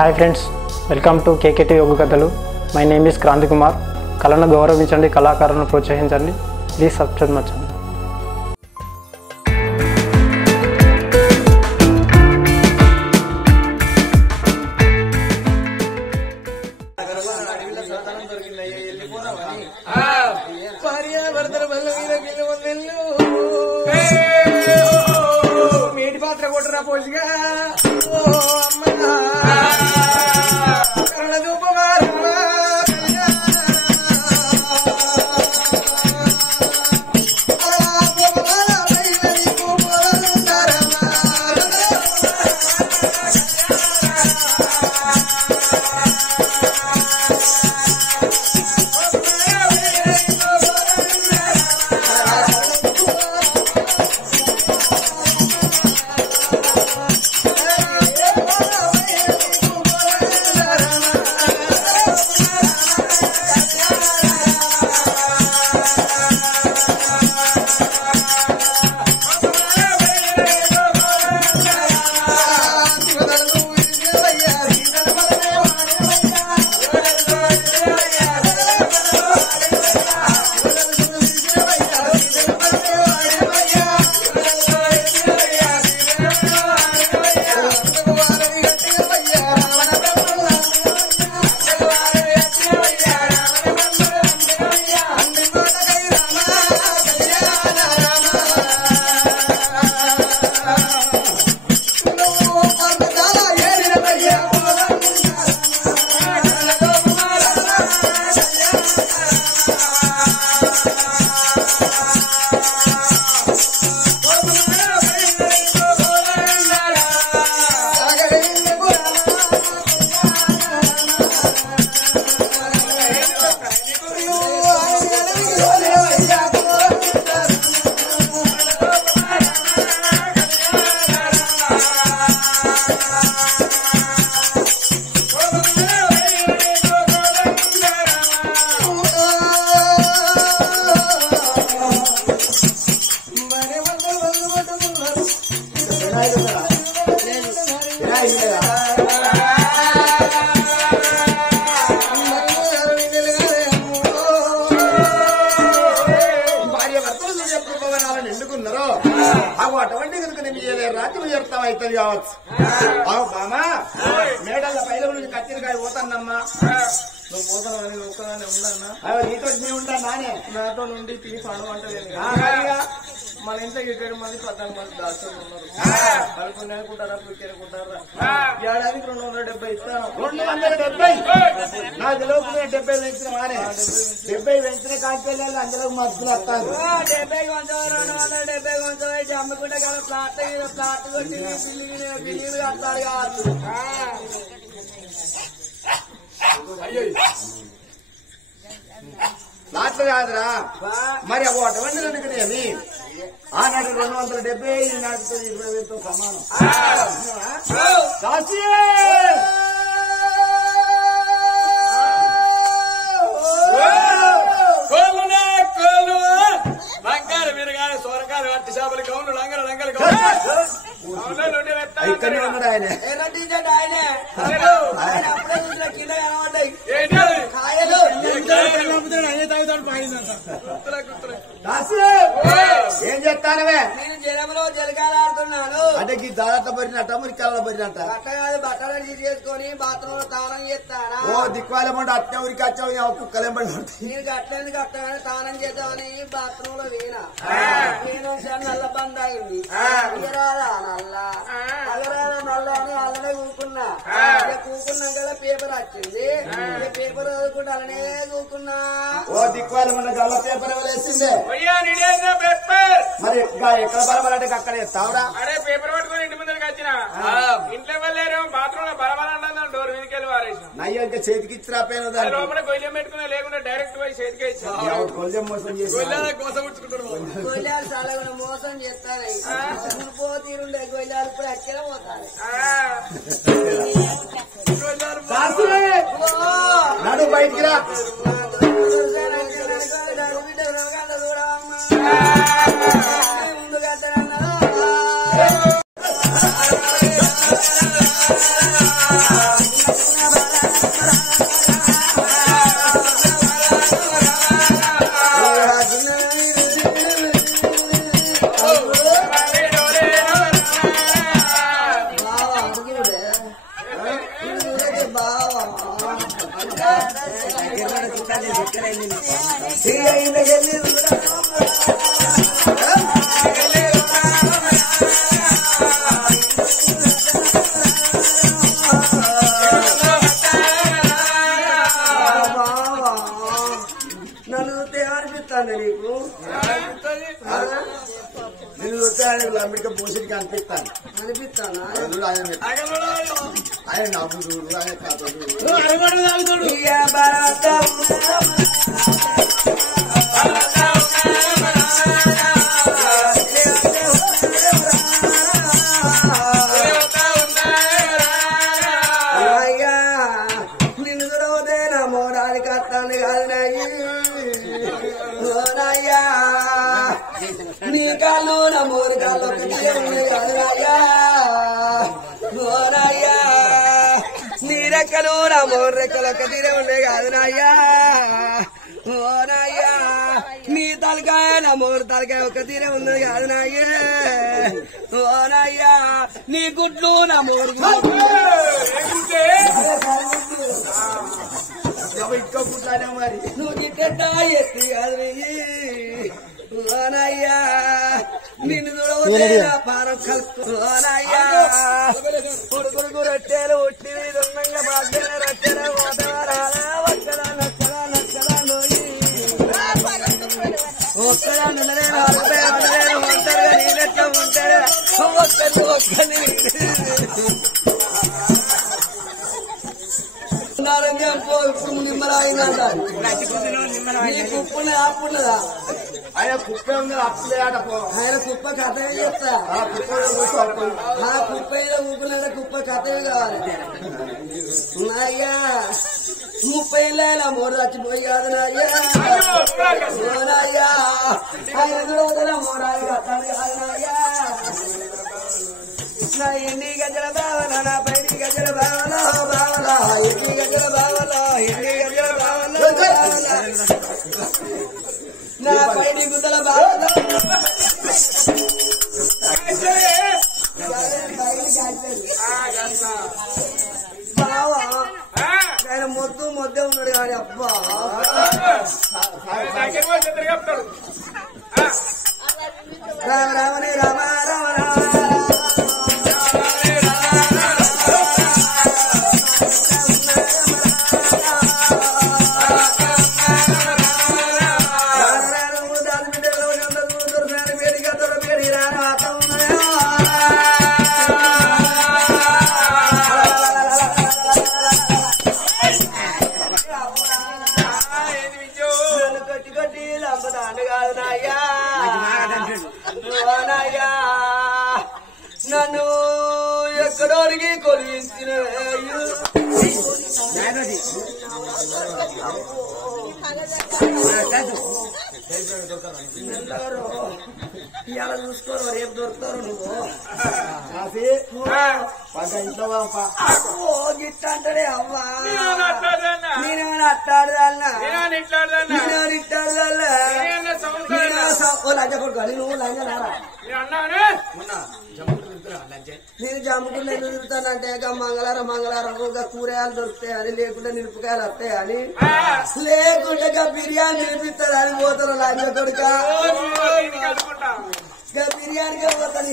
Hi friends, welcome to KKT yoga కథలు. My name is Kranthi Kumar. కళను గౌరవించండి, కళాకారులను ప్రోత్సహించండి. Please subscribe my channel. మేటి పాత్ర కొట్టరా పోసిగా అటువంటి కనుక రాత్రి వ్యర్థం అవుతుంది కావచ్చు. బామా మేడల పైల నుంచి కత్తిరికాయ పోతానమ్మా. నువ్వు పోతానని ఒక్కదాన్ని ఉండన్నా. నీతో నేను ఉంటా నానే నాతో నుండి తిని పండుగ మన ఇంట్లో 7 మంది 14 మంది దాచులు ఉన్నారు. వాళ్ళు నెలకుంటారా పుట్టుకుంటారా? ఏడాదికి 270 ఇస్తాను. 270 నా తెలియకుండా 70 పెంచిన మానే 70 పెంచిన కాంచెల్లాలు అందులో మధ్యలో వస్తారు. 70 270 అమ్ముకుంటే కదా ప్లాట్ కొట్టి బిల్లు కడతాడు కావచ్చు. అయ్యో ప్లాట్లు కాదురా మరి అటువంటి అనుకునేవి. ఆనాడు 270 ఈనాటితో 20,000తో సమానం. లంకాలు మిరగాలి సోరకాలు వట్టి చేపలు గౌన్లు లంగలు లంగలు ఇక్కడనే ఉన్నాడు ఆయన. ఏం చెప్తానవే? నేను జలంలో జలకాలు ఆడుతున్నాను. అంటే ఈ దారట పడినట్ట మురికాలలో పడినట్ట బట్టలు తీసుకొని బాత్రూమ్ లో తానం చేస్తానా? ఓ దిక్కువాలేమంటే అట్టే ఉరికి వచ్చావు కుక్కలేం పడి నేను గట్లేని కట్టగానే తానం చేద్దామని బాత్రూమ్ లో వీణా నేను నల్ల బంద్ అయింది. అగరాదా నల్ల అగరాదా నల్ల అని అలానే కూకున్నా. కూకున్నాం కదా పేపర్ వచ్చింది. పేపర్ చదువుకుంటే అలానే కూకున్నా. ఓ దిక్కువాలేమంటే గల్ల పేపర్ వేసిందే మరి ఎక్కడ బలబలంటే అక్కడ ఎత్తావురా? అరే పేపర్ పట్టుకుని ఇంటి ముందరికి వచ్చిన ఇంట్లో వెళ్ళారు బాత్రూమ్ లో బలబలంటే డోర్ మీదకి వెళ్ళి వారేసిన. నయ్య ఇంకా చేతికి ఇచ్చి రాపోయిన లోపల గొయ్యం పెట్టుకున్నా లేకుండా డైరెక్ట్ పోయి చేతికి ఇచ్చారు. గొయ్యం మోసం చేసి గొయ్యాలు చాలా మోసం చేస్తారు. పోతీరుండే గొయ్యాలు ఇప్పుడు అక్కడ పోతారు. నడు బయటికి రా. ముందుగా నన్ను చూస్తే అనిపిస్తాను నీకు నేను చూస్తే అమెరికా పోషికి అనిపిస్తాను ఆయన నాకు చూడు ఆయన కథ చూడు నిన్ను చూడవదే నా మోరాలి కట్టాలి కాదు నాయ్యా నీ కాళ్ళు నా మోరి కాళ్ళు కాదునాయ్యా నాయ్యా నీ రెక్కలు నా మోరు రెక్కలు ఒక తీరే ఉండే కాదునాయ్యా నాయ్యా నీ తలకాయ నా మోరు తలకాయ ఒక తీరే ఉన్నది కాదునాయ్యే నాయ్యా నీ గుడ్లు నా మోరు ఇంకా పుట్టానే మరి నువ్వు గిట్ట ఎత్తి కాదు నాయ్యా నిన్ను చూడవద్దే నా పారం కలుపుకోనయ్యా కొడుకులకు రొట్టెలు ఉట్టి దొంగంగా బాధ్యత రొట్టెల పోతారా ఒక్కడా నక్కడా నక్కడా నోయి ఒక్కడా నిన్ననే ఒంటరిగా నీళ్ళెట్లా ఉంటాడు ఒక్కని నిమ్మరాయిందంట నీకు ఉప్పున్నదా అప్పున్నదా ఆయన కుప్ప ఉంది అప్పులే ఆటపో ఆయన కుప్ప కథ చెప్తా ఆ కుప్ప ఊపులేదా కుప్ప కథే కావాలి నాయ్యా 30 ఏళ్ళ మోరు చచ్చిపోయి కాదు నాయ్యా ఆయన కూడా మోరాలి కథాలి కాదు నాయ్యా నా ఎన్ని గజల బావల నా పైడి గజల బావల బావల ఎన్ని గజల బావల ఎన్ని గజల బావల నా పైడి గుద్దల బావల బావ ఆయన మొద్దే ఉన్నాడు కానీ అబ్బా రామ రామనే రామ రామ రామ నన్ను ఎక్కడికి కొలిసిన ఇలా చూసుకోరు రేపు దొరుకుతారు నువ్వు గిట్ట అంటాడే అవ్వా నేనేమైనా అట్టాడదాన్నా లంచ కొడుకోవాలి నువ్వు లంచ రారా నేను జమ్ముకుని ఎందుకు తిరుగుతానంటే మంగళవారం ఒక కూరగాయలు దొరుకుతాయని లేకుంటే నిలుపుకాయలు వస్తాయని లేకుంటే బిర్యానీ నిలిపిస్తారని పోతారు లంచ కొడుక బిర్యానీకే పోతాను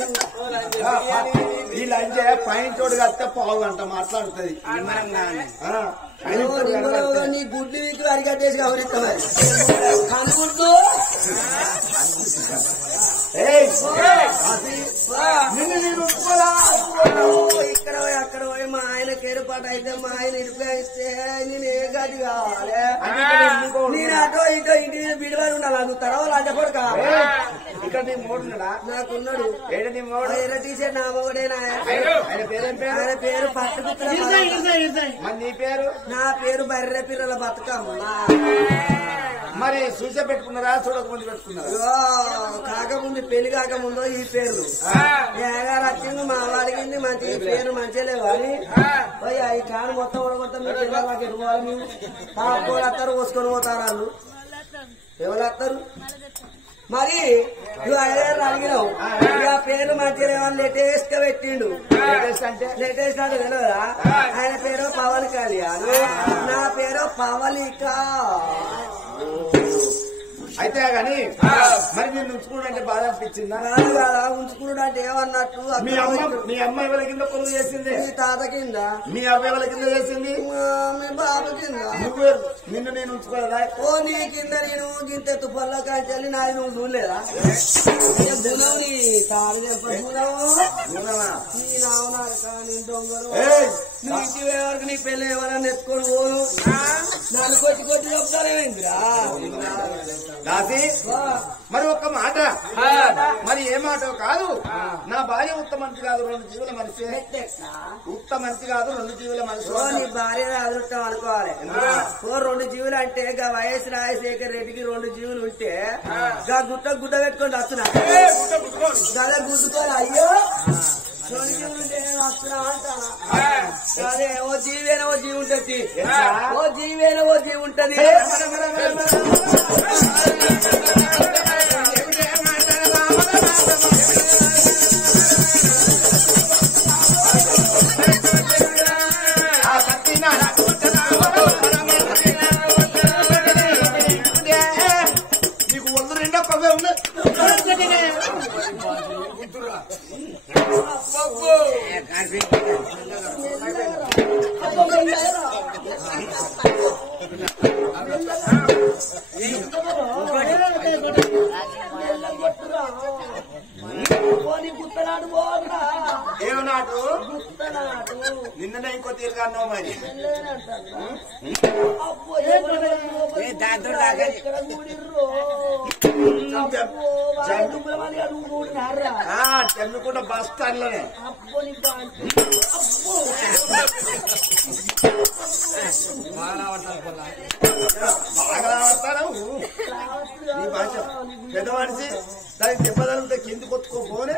ఈ లంచ పైన తోడు కడితే పావు గంట మాట్లాడుతుంది నీ గుడ్లు వీటి అరిగట్టేసి గౌరిస్తామని అనుకుంటూ ఇక్కడ అక్కడ పోయి మా ఆయన కేరుపాటు అయితే మా ఆయన ఇరిపేస్తే నేను ఏ గది కావాలి నేను అటో ఇటో ఇంటి బిడివారు ఉండాలి నువ్వు తర్వాత లంచపడు కావాలి ఇక్కడ నీ మోడున్నాడా నాకున్నాడు ఎర్ర టీషర్ట్ నా మొగడేనా ఆయన పేరు పట్టుకుతున్నా నీ పేరు నా పేరు బర్రె పిల్లల బతుకమ్మ మరి చూసే పెట్టుకున్నారా చూడకముందు పెట్టుకున్నారు కాకముందు పెళ్లి కాకముందు ఈ పేర్లు ఏగారు వచ్చింది మా వాడికి మంచి పేరు మంచిగా లేవు అని పోయి ఈ కాను మొత్తం ఉడగొడతాం మీ పిల్లలకి ఇవ్వాలి మేము పాపలు వస్తారు పోసుకొని పోతారు వాళ్ళు ఎవరు వస్తారు మరి నువ్వు 5 ఏళ్ళు అడిగినావు ఆ పేరు మంచిగా లేటెస్ట్ గా పెట్టిండు లేటెస్ట్ అంటే తెలియదా ఆయన పేరు పవన్ కళ్యాణ్ నా పేరు పవలిక అయితే గాని మరి మీరు ఉంచుకున్నాడు అంటే బాధ అనిపించిందా? కదా ఉంచుకున్నాడు అంటే ఏమన్నట్టు మీ అమ్మ ఎవరి కింద పనులు చేసింది? మీ తాత కింద. మీ అవ్వ ఎవరి కింద చేసింది? మీ బాబు కింద. నువ్వు నిన్ను నేను ఉంచుకోలేదా? ఓ నీ కింద నేను గింతెత్తు పళ్ళ కాంచాలి నాది నువ్వు చూడలేదా? దొంగలు నీ ఇంటి వరకు నీ పెళ్ళి ఎవరన్నా ఎత్తుకొని పోదు నన్ను కొట్టి కొట్టి చెప్తారేంద్రా దాసి. మరి ఒక్క మాట, మరి ఏ మాట కాదు, నా భార్య ఉత్తమ మనిషి కాదు, 2 జీవుల మనిషి. ఉత్తమ మనిషి కాదు, 2 జీవుల మనిషి. నీ భార్య అదృష్టం అనుకోవాలి. 2 జీవులు అంటే గా వైఎస్ రాజశేఖర్ రెడ్డికి 2 జీవులు ఉంటే గా గుట్ట గుడ్డ పెట్టుకొని వస్తున్నా గలా గుద్దుకోవాలి. అయ్యో 2 జీవులు ఉంటే వస్తున్నా అంటానా? అదే ఓ జీవేనా ఓ జీవి ఉంటది, ఓ జీవేనా ఓ జీవి ఉంటది. ఏమన్నాడు? నిన్ననే ఇంకో తీరుగా అన్నావు మరి. చెన్నుకుంట బస్ స్టాండ్ లోనే బాగా ఆడతాను నీ భాష. పెద్ద మనిషి దానికి దెబ్బతలితే కింది కొట్టుకోపోనే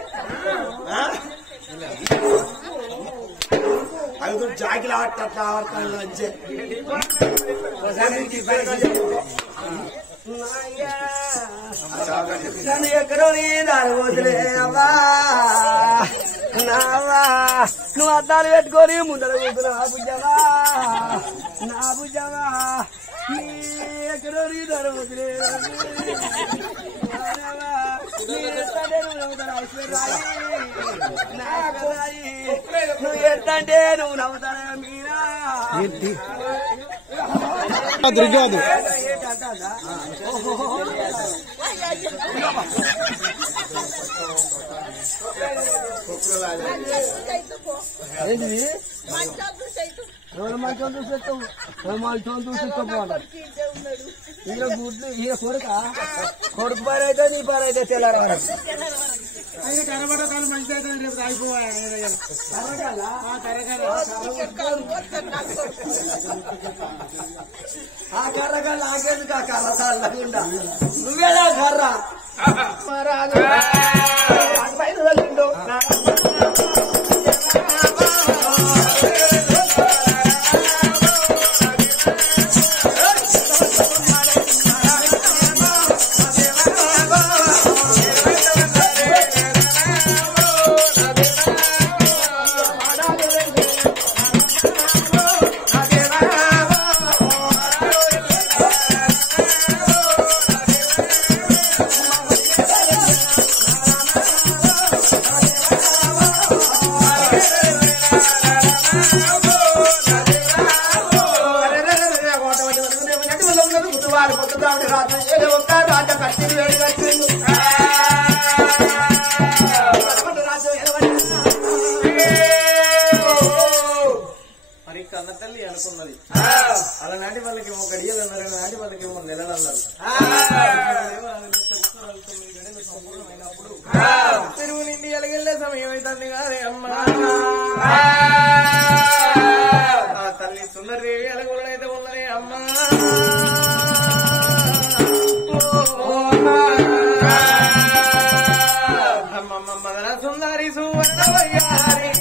అది జాకిలు ఆడతా ఆడతాను అంచే. ఎక్కడో నీ దాని వదిలే అమ్మా నావా నువ్వు అద్దాలు పెట్టుకొని ముందర కూతురు నా బుజ్జవా నా బుజ్జవా ఎక్కడో నీ దాని వదిలే నువ్వు ఎత్తంటే నువ్వు నవ్వుతానే మీరా తిరిగాదు. ఏంటిది ఎవరు మంచం చూసేస్తావు? మంచం చూసేస్తావు ఈయన గుడ్లు ఈయన కొడుకు పారు అయితే నీ పారు అయితే తెల్లారు ఆయన కనబడ కాదు మంచి అయితే రేపు రాయిపోవాలి. ఆ కర్రగా నాకేందుకు ఆ కర్ర చల్లకుండా నువ్వేలా కర్ర పైన వెళ్ళిండు. మరి కన్న తల్లి అనుకున్నది అలాంటి వాళ్ళకి ఏమో గడియలు అన్నారు, అలాంటి వాళ్ళకి ఏమో నెలలు అన్నారు. తిరుగు నిండి ఎలగెళ్ళే సమయం అవుతుంది కాదే అమ్మా. తల్లి సుందరదేవి ఎలగొల్లైతే ఉన్నదే అమ్మా. అమ్మమ్మ మదన సుందరి సువర్ణ వయ్యారి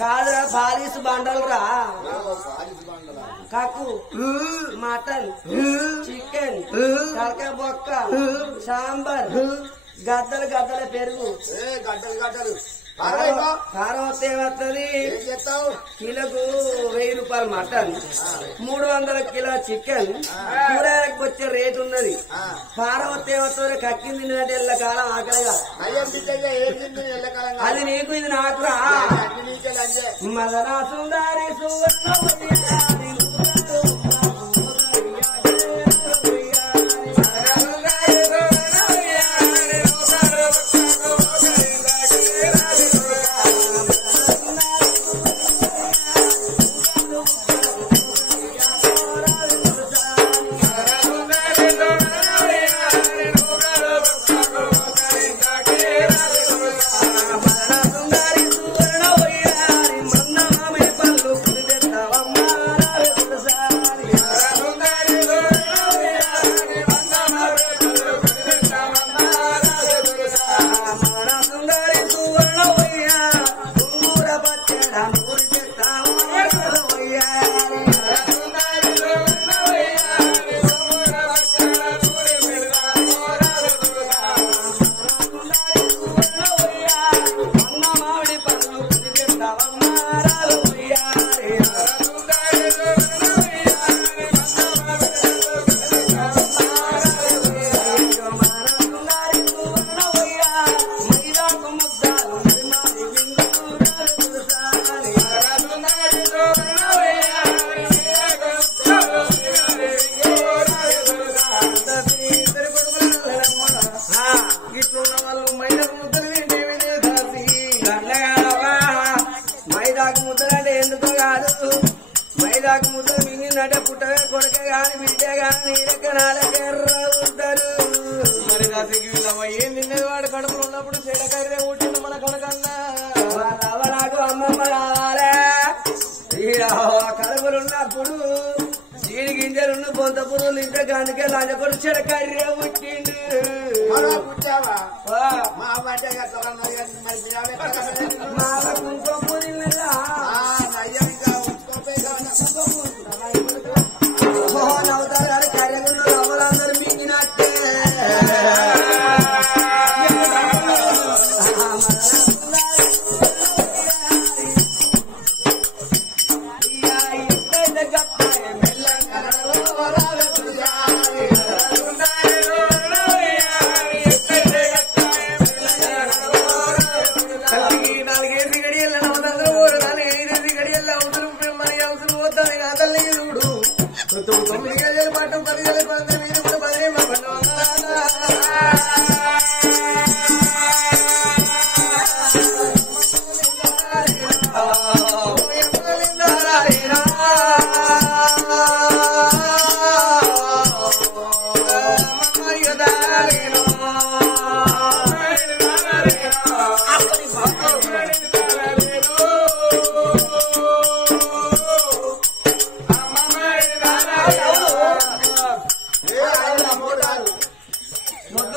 కాదురా పాలిస్ బండలు రా కాకు మటన్ చికెన్ తలకాయ బొక్క సాంబార్ గద్దలు గద్దల పెరుగు గడ్డలు కారం వస్తే ఏమవుతుంది కిలోకు 1000 రూపాయలు మటన్ 300 కిలో చికెన్ కూరకి వచ్చే రేట్ ఉన్నది కారం వస్తే ఏమవుతుంది కక్కింది తిన్నట్టు ఎల్లకాలం ఆకలిగా అది నీకు ఇది నాకురా మదనా సుందరి మైదాకు ముద్దలంటే ఎందుకో కాదు మైదాకు ముద్దలు మింగిందంటే పుట్టగా కొడక గాని బిడ్డే గాని నీడెక్కనాలకెర్ర ఉంటారు మరి దానికి ఏం తిన్నది వాడు కడుపులో ఉన్నప్పుడు చెడకర్రే పుట్టిండు మన కొడకన్నా నాకు అమ్మమ్మ కావాలే కడుపులు ఉన్నప్పుడు జీడి గింజలున్న కొంత పురుగులు ఇంటే అందుకే లంచపడు చెడకర్రే పుట్టిండు నవ్వుతారు కానీ కర్రెగున్న రవ్వలందరూ మింగినట్టే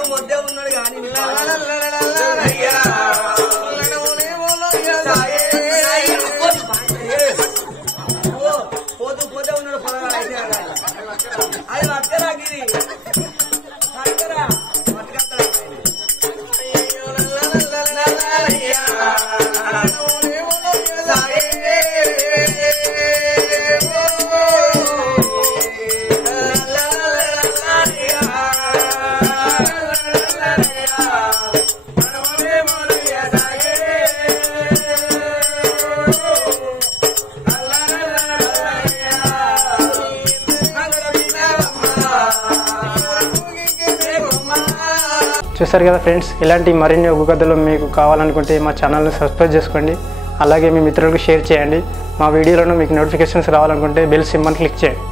మొద్దే ఉన్నాడు కానీ పోతూ పోతే ఉన్నాడు అది పక్కరాగిరి పక్కరా చూసారు కదా ఫ్రెండ్స్, ఇలాంటి మరిన్ని ఒగ్గు కథలు మీకు కావాలనుకుంటే మా ఛానల్ని సబ్స్క్రైబ్ చేసుకోండి. అలాగే మీ మిత్రులకు షేర్ చేయండి. మా వీడియోలను మీకు నోటిఫికేషన్స్ రావాలనుకుంటే బెల్ సింబల్ క్లిక్ చేయండి.